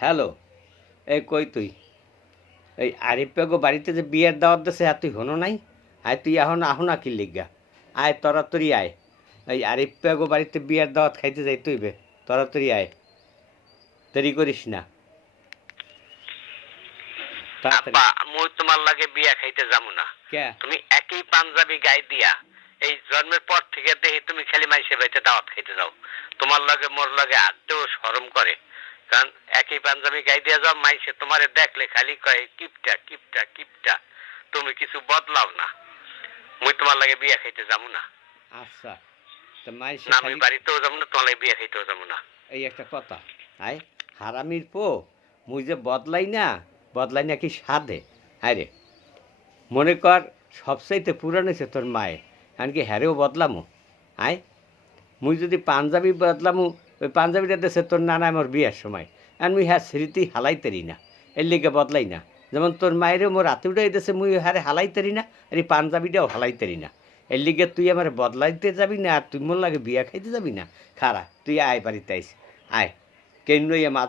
Hello, এই কই তুই? এই আরিফ পেগো বাড়িতে যে বিয়ের দাওয়াত দিছে আর তুই হনো নাই? আয় তুই এখন আহো না কি লিগা? আয় তরাতরি আয়। এই আরিফ পেগো বাড়িতে বিয়ের দাওয়াত খাইতে যাই তুইবে। তরাতরি আয়। দেরি করিস না। তাড়াতাড়ি। আব্বা মুই তোমার লাগে বিয়া খাইতে যাবো না। কে? তুমি একই পাঞ্জাবি গায়ে দিয়া এই জন্মের পর থেকে দেখি তুমি খালি মাইসে বাড়িতে দাওয়াত খাইতে যাও। তোমার লাগে মোর লাগে আদতেও শরম করে। কারণ একই পাঞ্জাবি গায়ে দিয়া যাও, মাইসে তোমারে দেখলে খালি কয় কিপটা কিপটা কিপটা। তুমি কিছু বদলাও না। মুই তোমার লাগে বিয়া খাইতে যাবো না। আচ্ছা। তা মাইসে না আমি খালি বাড়িতেও যাবো না, তোমার লাগে বিয়া খাইতেও যাবো না। এই একটা কথা। আয় হারামির পো মুই যে বদলাই না কি সাধে? আয় রে মনে কর সবচাইতে পুরান হয়েছে তোর মায়ে, এমনকি হ্যারেও বদলামো। আয় মুই যদি পাঞ্জাবি বদলামু, ওই পাঞ্জাবিটা দেশে তোর নানা আমার বিয়ের সময়, আর মুই হ্যাঁ স্মৃতি হালাইতেরি না, এর লিগে বদলাই না। যেমন তোর মায়েরও মোর রাতে উঠাই দেশে মুই হারে হালাইতেরি না, আর এই পাঞ্জাবিটাও হালাইতেরি না। এর লিগে তুই আমার বদলাইতে যাবি না, আর তুই মোর লাগে বিয়া খাইতে যাবি না। খারা তুই আয় বাড়িতে আইস। আয় কেন মাথা